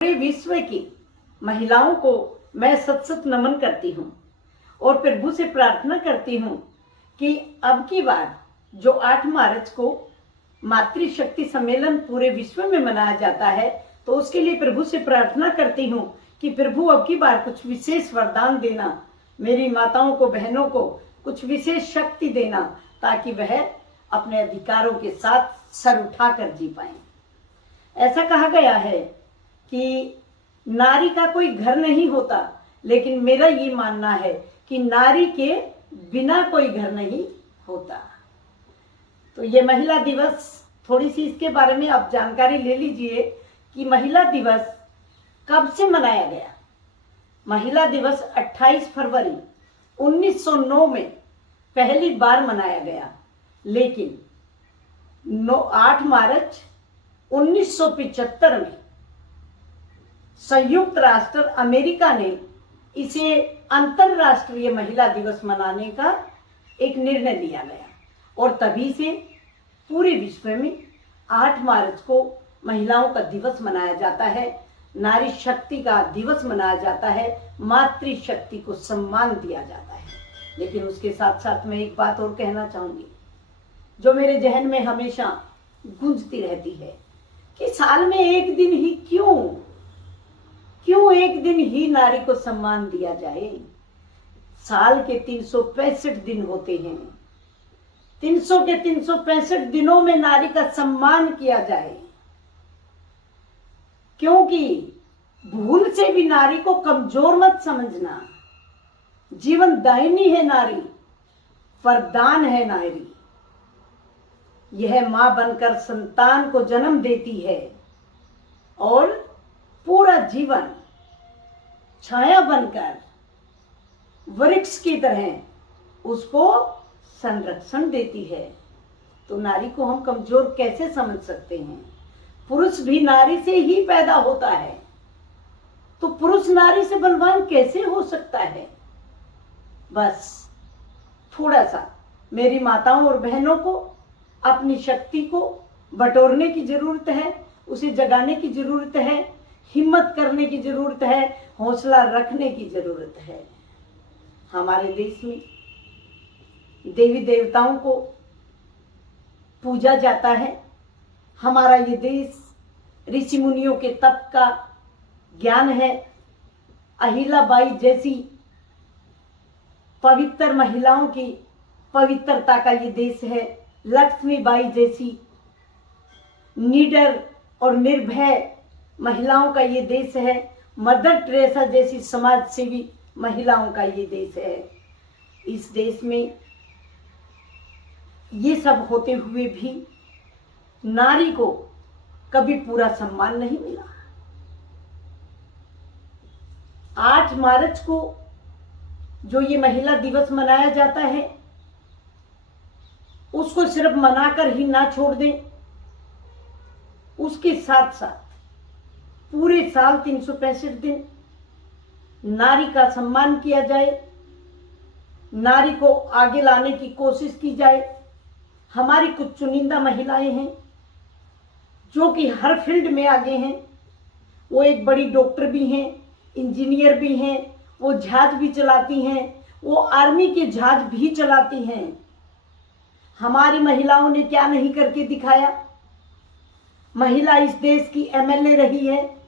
पूरे विश्व की महिलाओं को मैं सत सत नमन करती हूँ और प्रभु से प्रार्थना करती हूँ कि अब की बार जो 8 मार्च को मातृशक्ति सम्मेलन पूरे विश्व में मनाया जाता है, तो उसके लिए प्रभु से प्रार्थना करती हूँ कि प्रभु अब की बार कुछ विशेष वरदान देना, मेरी माताओं को, बहनों को कुछ विशेष शक्ति देना, ताकि वह अपने अधिकारों के साथ सर उठाकर जी पाए। ऐसा कहा गया है कि नारी का कोई घर नहीं होता, लेकिन मेरा ये मानना है कि नारी के बिना कोई घर नहीं होता। तो ये महिला दिवस, थोड़ी सी इसके बारे में आप जानकारी ले लीजिए कि महिला दिवस कब से मनाया गया। महिला दिवस 28 फरवरी 1909 में पहली बार मनाया गया, लेकिन 8 मार्च 1975 में संयुक्त राष्ट्र अमेरिका ने इसे अंतरराष्ट्रीय महिला दिवस मनाने का एक निर्णय लिया गया और तभी से पूरे विश्व में 8 मार्च को महिलाओं का दिवस मनाया जाता है, नारी शक्ति का दिवस मनाया जाता है, मातृशक्ति को सम्मान दिया जाता है। लेकिन उसके साथ साथ मैं एक बात और कहना चाहूंगी जो मेरे जहन में हमेशा गूंजती रहती है कि साल में एक दिन ही क्यों एक दिन ही नारी को सम्मान दिया जाए। साल के 365 दिन होते हैं, 300 के 365 दिनों में नारी का सम्मान किया जाए, क्योंकि भूल से भी नारी को कमजोर मत समझना। जीवन दायिनी है नारी, वरदान है नारी। यह मां बनकर संतान को जन्म देती है और पूरा जीवन छाया बनकर वृक्ष की तरह उसको संरक्षण देती है। तो नारी को हम कमजोर कैसे समझ सकते हैं? पुरुष भी नारी से ही पैदा होता है, तो पुरुष नारी से बलवान कैसे हो सकता है? बस थोड़ा सा मेरी माताओं और बहनों को अपनी शक्ति को बटोरने की जरूरत है, उसे जगाने की जरूरत है, हिम्मत करने की जरूरत है, हौसला रखने की जरूरत है। हमारे देश में देवी देवताओं को पूजा जाता है। हमारा ये देश ऋषि मुनियों के तप का ज्ञान है। अहिल्याबाई जैसी पवित्र महिलाओं की पवित्रता का ये देश है। लक्ष्मीबाई जैसी निडर और निर्भय महिलाओं का ये देश है। मदर टेरेसा जैसी समाज सेवी महिलाओं का ये देश है। इस देश में ये सब होते हुए भी नारी को कभी पूरा सम्मान नहीं मिला। 8 मार्च को जो ये महिला दिवस मनाया जाता है, उसको सिर्फ मनाकर ही ना छोड़ दें, उसके साथ साथ पूरे साल 365 दिन नारी का सम्मान किया जाए, नारी को आगे लाने की कोशिश की जाए। हमारी कुछ चुनिंदा महिलाएं हैं जो कि हर फील्ड में आगे हैं। वो एक बड़ी डॉक्टर भी हैं, इंजीनियर भी हैं, वो जहाज भी चलाती हैं, वो आर्मी के जहाज भी चलाती हैं। हमारी महिलाओं ने क्या नहीं करके दिखाया। महिला इस देश की एमएलए रही है,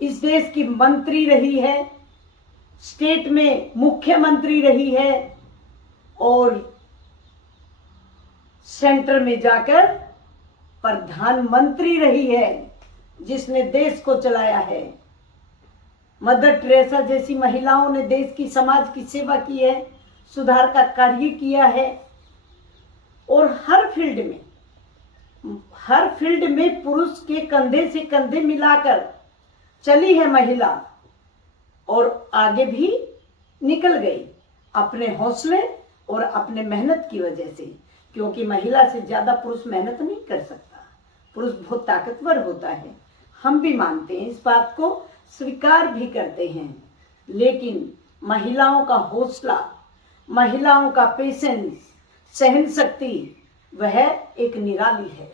इस देश की मंत्री रही है, स्टेट में मुख्यमंत्री रही है और सेंटर में जाकर प्रधानमंत्री रही है, जिसने देश को चलाया है। मदर टेरेसा जैसी महिलाओं ने देश की, समाज की सेवा की है, सुधार का कार्य किया है और हर फील्ड में पुरुष के कंधे से कंधे मिलाकर चली है महिला और आगे भी निकल गई अपने हौसले और अपने मेहनत की वजह से, क्योंकि महिला से ज्यादा पुरुष मेहनत नहीं कर सकता। पुरुष बहुत ताकतवर होता है, हम भी मानते हैं, इस बात को स्वीकार भी करते हैं। लेकिन महिलाओं का हौसला, महिलाओं का पेशेंस, सहन शक्ति, वह एक निराली है।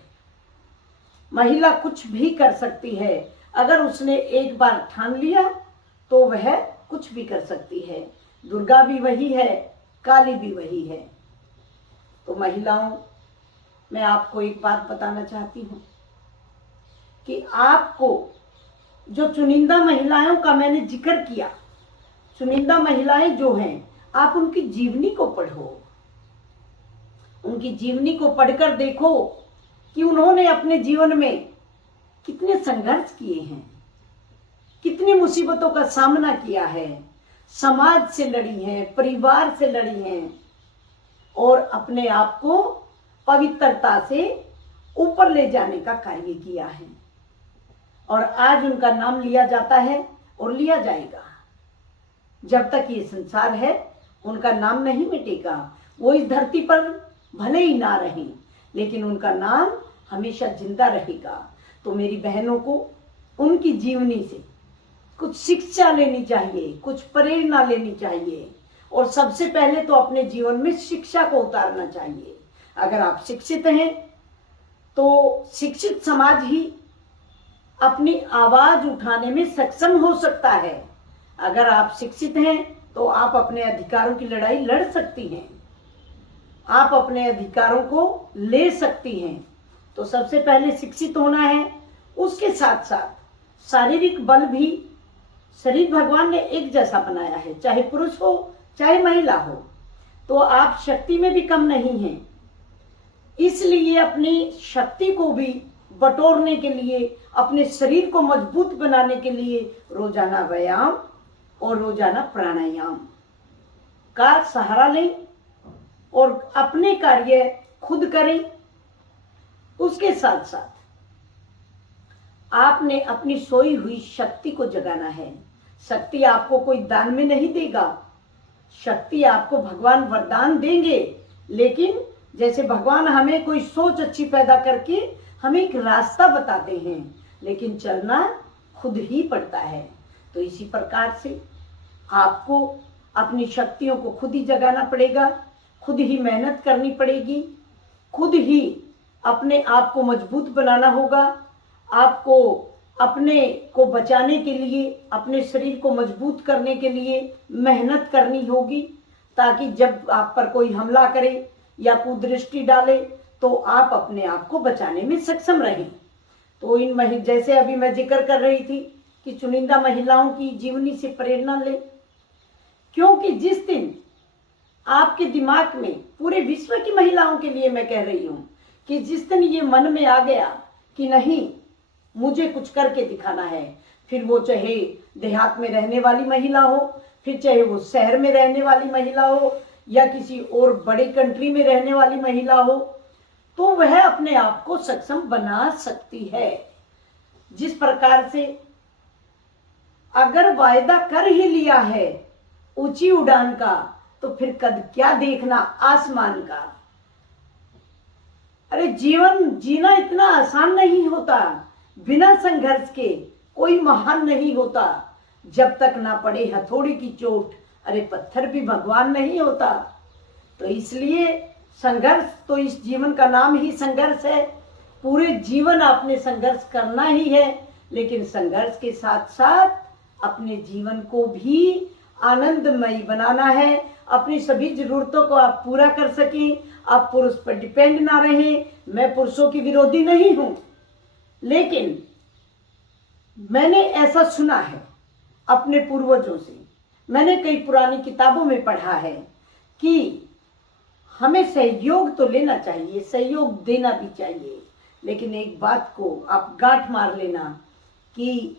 महिला कुछ भी कर सकती है अगर उसने एक बार ठान लिया तो वह कुछ भी कर सकती है। दुर्गा भी वही है, काली भी वही है। तो महिलाओं, मैं आपको एक बात बताना चाहती हूँ कि आपको जो चुनिंदा महिलाओं का मैंने जिक्र किया, चुनिंदा महिलाएं जो हैं, आप उनकी जीवनी को पढ़ो, उनकी जीवनी को पढ़कर देखो कि उन्होंने अपने जीवन में कितने संघर्ष किए हैं, कितनी मुसीबतों का सामना किया है, समाज से लड़ी हैं, परिवार से लड़ी हैं और अपने आप को पवित्रता से ऊपर ले जाने का कार्य किया है। और आज उनका नाम लिया जाता है और लिया जाएगा। जब तक ये संसार है उनका नाम नहीं मिटेगा। वो इस धरती पर भले ही ना रहें, लेकिन उनका नाम हमेशा जिंदा रहेगा। तो मेरी बहनों को उनकी जीवनी से कुछ शिक्षा लेनी चाहिए, कुछ प्रेरणा लेनी चाहिए और सबसे पहले तो अपने जीवन में शिक्षा को उतारना चाहिए। अगर आप शिक्षित हैं तो शिक्षित समाज ही अपनी आवाज उठाने में सक्षम हो सकता है। अगर आप शिक्षित हैं तो आप अपने अधिकारों की लड़ाई लड़ सकती हैं, आप अपने अधिकारों को ले सकती हैं। तो सबसे पहले शिक्षित होना है। उसके साथ साथ शारीरिक बल भी, शरीर भगवान ने एक जैसा बनाया है, चाहे पुरुष हो चाहे महिला हो। तो आप शक्ति में भी कम नहीं हैं, इसलिए अपनी शक्ति को भी बटोरने के लिए, अपने शरीर को मजबूत बनाने के लिए रोजाना व्यायाम और रोजाना प्राणायाम का सहारा लें और अपने कार्य खुद करें। उसके साथ साथ आपने अपनी सोई हुई शक्ति को जगाना है। शक्ति आपको कोई दान में नहीं देगा, शक्ति आपको भगवान वरदान देंगे, लेकिन जैसे भगवान हमें कोई सोच अच्छी पैदा करके हमें एक रास्ता बताते हैं, लेकिन चलना खुद ही पड़ता है। तो इसी प्रकार से आपको अपनी शक्तियों को खुद ही जगाना पड़ेगा, खुद ही मेहनत करनी पड़ेगी, खुद ही अपने आप को मजबूत बनाना होगा। आपको अपने को बचाने के लिए, अपने शरीर को मजबूत करने के लिए मेहनत करनी होगी, ताकि जब आप पर कोई हमला करे या कुदृष्टि डाले तो आप अपने आप को बचाने में सक्षम रहें। तो इन जैसे अभी मैं जिक्र कर रही थी कि चुनिंदा महिलाओं की जीवनी से प्रेरणा लें, क्योंकि जिस दिन आपके दिमाग में, पूरे विश्व की महिलाओं के लिए मैं कह रही हूं, कि जिस दिन ये मन में आ गया कि नहीं मुझे कुछ करके दिखाना है, फिर वो चाहे देहात में रहने वाली महिला हो, फिर चाहे वो शहर में रहने वाली महिला हो या किसी और बड़े कंट्री में रहने वाली महिला हो, तो वह अपने आप को सक्षम बना सकती है। जिस प्रकार से अगर वायदा कर ही लिया है ऊंची उड़ान का, तो फिर कद क्या देखना आसमान का। अरे जीवन जीना इतना आसान नहीं होता, बिना संघर्ष के कोई महान नहीं होता। जब तक ना पड़े हथौड़ी की चोट, अरे पत्थर भी भगवान नहीं होता। तो इसलिए संघर्ष, तो इस जीवन का नाम ही संघर्ष है। पूरे जीवन आपने संघर्ष करना ही है, लेकिन संघर्ष के साथ साथ अपने जीवन को भी आनंदमयी बनाना है। अपनी सभी जरूरतों को आप पूरा कर सकें, आप पुरुष पर डिपेंड ना रहें। मैं पुरुषों की विरोधी नहीं हूं, लेकिन मैंने ऐसा सुना है अपने पूर्वजों से, मैंने कई पुरानी किताबों में पढ़ा है कि हमें सहयोग तो लेना चाहिए, सहयोग देना भी चाहिए, लेकिन एक बात को आप गांठ मार लेना कि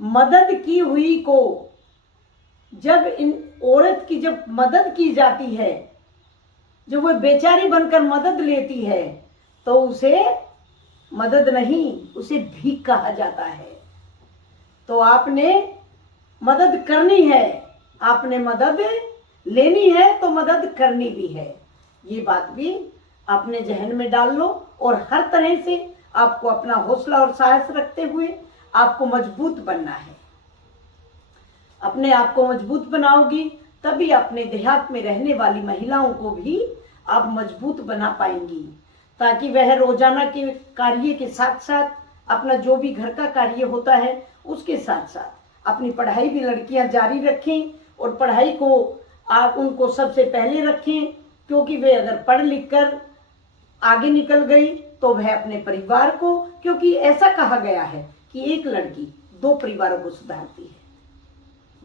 मदद की हुई को, जब इन औरत की जब मदद की जाती है, जो वो बेचारी बनकर मदद लेती है, तो उसे मदद नहीं, उसे भीख कहा जाता है। तो आपने मदद करनी है, आपने मदद लेनी है तो मदद करनी भी है। ये बात भी अपने जहन में डाल लो और हर तरह से आपको अपना हौसला और साहस रखते हुए आपको मजबूत बनना है। अपने आप को मजबूत बनाओगी तभी अपने देहात में रहने वाली महिलाओं को भी आप मजबूत बना पाएंगी, ताकि वह रोजाना के कार्य के साथ साथ अपना जो भी घर का कार्य होता है उसके साथ साथ अपनी पढ़ाई भी लड़कियां जारी रखें, और पढ़ाई को आप उनको सबसे पहले रखें, क्योंकि वे अगर पढ़ लिख कर आगे निकल गई तो वह अपने परिवार को, क्योंकि ऐसा कहा गया है कि एक लड़की 2 परिवारों को सुधारती है,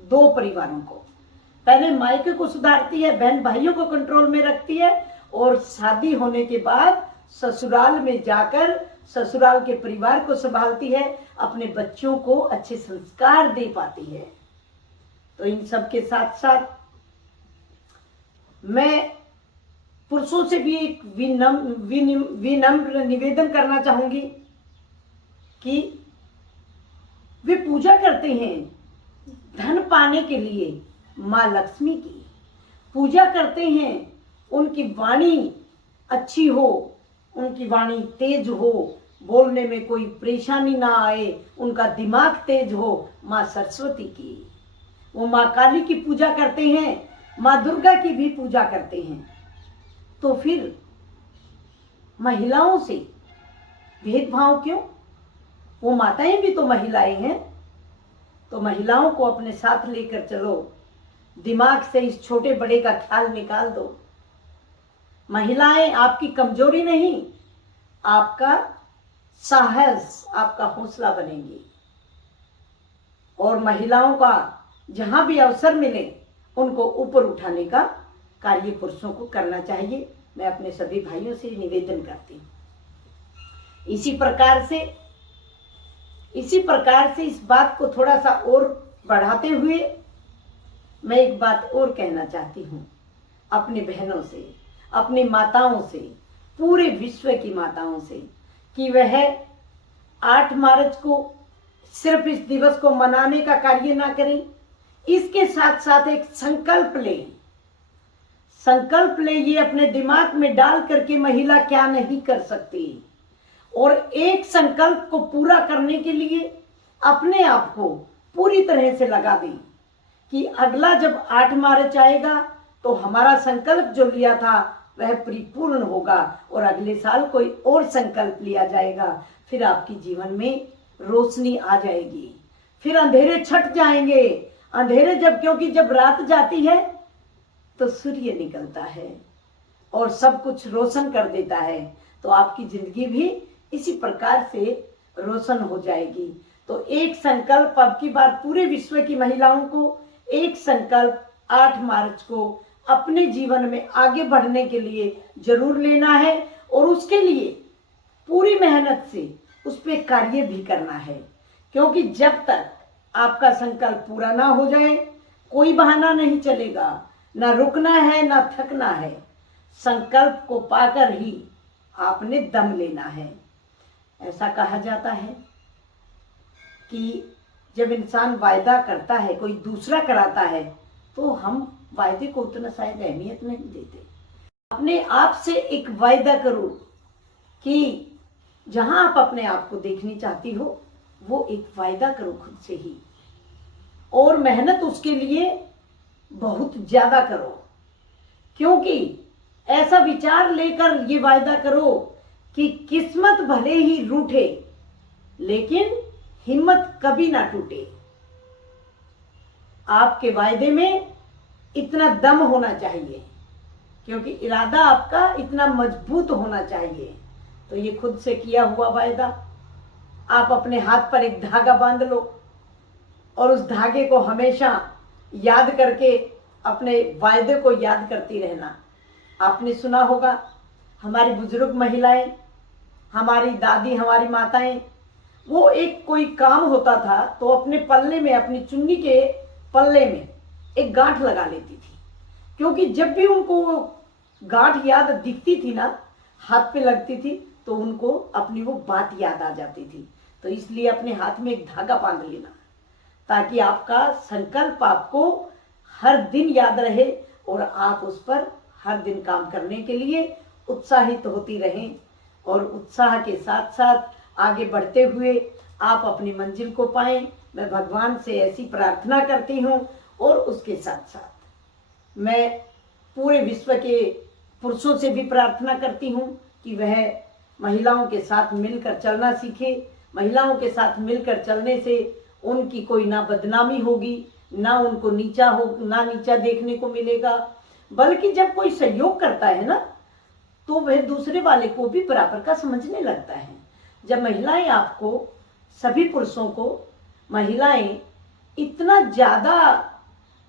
2 परिवारों को, पहले मायके को सुधारती है, बहन भाइयों को कंट्रोल में रखती है, और शादी होने के बाद ससुराल में जाकर ससुराल के परिवार को संभालती है, अपने बच्चों को अच्छे संस्कार दे पाती है। तो इन सब के साथ साथ मैं पुरुषों से भी एक विनम्र निवेदन करना चाहूंगी कि वे पूजा करते हैं धन पाने के लिए, माँ लक्ष्मी की पूजा करते हैं, उनकी वाणी अच्छी हो, उनकी वाणी तेज हो, बोलने में कोई परेशानी ना आए, उनका दिमाग तेज हो, माँ सरस्वती की, वो माँ काली की पूजा करते हैं, माँ दुर्गा की भी पूजा करते हैं। तो फिर महिलाओं से भेदभाव क्यों? वो माताएं भी तो महिलाएं हैं। तो महिलाओं को अपने साथ लेकर चलो, दिमाग से इस छोटे बड़े का ख्याल निकाल दो। महिलाएं आपकी कमजोरी नहीं, आपका साहस, आपका हौसला बनेंगी। और महिलाओं का जहां भी अवसर मिले उनको ऊपर उठाने का कार्य पुरुषों को करना चाहिए। मैं अपने सभी भाइयों से निवेदन करती हूँ। इसी प्रकार से इस बात को थोड़ा सा और बढ़ाते हुए मैं एक बात और कहना चाहती हूँ अपनी बहनों से, अपनी माताओं से, पूरे विश्व की माताओं से, कि वह 8 मार्च को सिर्फ इस दिवस को मनाने का कार्य ना करें, इसके साथ साथ एक संकल्प ले ये अपने दिमाग में डाल करके महिला क्या नहीं कर सकती, और एक संकल्प को पूरा करने के लिए अपने आप को पूरी तरह से लगा दें कि अगला जब 8 मार्च आएगा तो हमारा संकल्प जो लिया था वह परिपूर्ण होगा, और अगले साल कोई और संकल्प लिया जाएगा। फिर आपकी जीवन में रोशनी आ जाएगी, फिर अंधेरे छट जाएंगे। अंधेरे क्योंकि जब रात जाती है तो सूर्य निकलता है और सब कुछ रोशन कर देता है, तो आपकी जिंदगी भी इसी प्रकार से रोशन हो जाएगी। तो एक संकल्प अब की बार पूरे विश्व की महिलाओं को एक संकल्प 8 मार्च को अपने जीवन में आगे बढ़ने के लिए जरूर लेना है, और उसके लिए पूरी मेहनत से उस पर कार्य भी करना है, क्योंकि जब तक आपका संकल्प पूरा ना हो जाए कोई बहाना नहीं चलेगा, ना रुकना है ना थकना है। संकल्प को पाकर ही आपने दम लेना है। ऐसा कहा जाता है कि जब इंसान वायदा करता है, कोई दूसरा कराता है, तो हम वायदे को उतना शायद अहमियत नहीं देते। अपने आप से एक वायदा करो कि जहां आप अपने आप को देखनी चाहती हो वो एक वायदा करो खुद से ही, और मेहनत उसके लिए बहुत ज्यादा करो, क्योंकि ऐसा विचार लेकर ये वायदा करो कि किस्मत भले ही रूठे लेकिन हिम्मत कभी ना टूटे। आपके वायदे में इतना दम होना चाहिए, क्योंकि इरादा आपका इतना मजबूत होना चाहिए। तो ये खुद से किया हुआ वायदा आप अपने हाथ पर एक धागा बांध लो, और उस धागे को हमेशा याद करके अपने वायदे को याद करती रहना। आपने सुना होगा हमारी बुजुर्ग महिलाएं, हमारी दादी, हमारी माताएं, वो एक कोई काम होता था तो अपने पल्ले में, अपनी चुन्नी के पल्ले में एक गांठ लगा लेती थी, क्योंकि जब भी उनको वो गांठ याद दिखती थी ना, हाथ पे लगती थी, तो उनको अपनी वो बात याद आ जाती थी। तो इसलिए अपने हाथ में एक धागा बांध लेना, ताकि आपका संकल्प आपको हर दिन याद रहे और आप उस पर हर दिन काम करने के लिए उत्साहित होती रहें, और उत्साह के साथ साथ आगे बढ़ते हुए आप अपनी मंजिल को पाएं। मैं भगवान से ऐसी प्रार्थना करती हूँ, और उसके साथ साथ मैं पूरे विश्व के पुरुषों से भी प्रार्थना करती हूँ कि वह महिलाओं के साथ मिलकर चलना सीखे, महिलाओं के साथ मिलकर चलने से उनकी कोई ना बदनामी होगी, ना उनको नीचा देखने को मिलेगा, बल्कि जब कोई सहयोग करता है ना तो वह दूसरे वाले को भी बराबर का समझने लगता है। जब महिलाएं आपको, सभी पुरुषों को महिलाएं इतना ज्यादा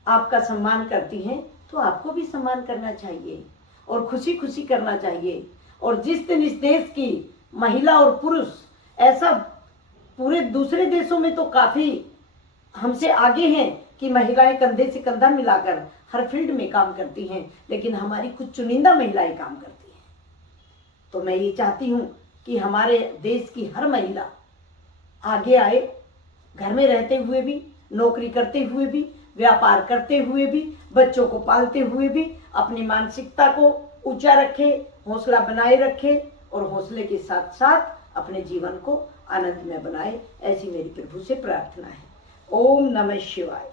आपका सम्मान करती हैं तो आपको भी सम्मान करना चाहिए और खुशी खुशी करना चाहिए। और जिस दिन इस देश की महिला और पुरुष, ऐसा पूरे दूसरे देशों में तो काफी हमसे आगे हैं कि महिलाएं कंधे से कंधा मिलाकर हर फील्ड में काम करती हैं, लेकिन हमारी कुछ चुनिंदा महिलाएं काम करती हैं। तो मैं ये चाहती हूँ कि हमारे देश की हर महिला आगे आए, घर में रहते हुए भी, नौकरी करते हुए भी, व्यापार करते हुए भी, बच्चों को पालते हुए भी अपनी मानसिकता को ऊंचा रखे, हौसला बनाए रखे और हौसले के साथ साथ अपने जीवन को आनंदमय बनाए। ऐसी मेरी प्रभु से प्रार्थना है। ओम नमः शिवाय।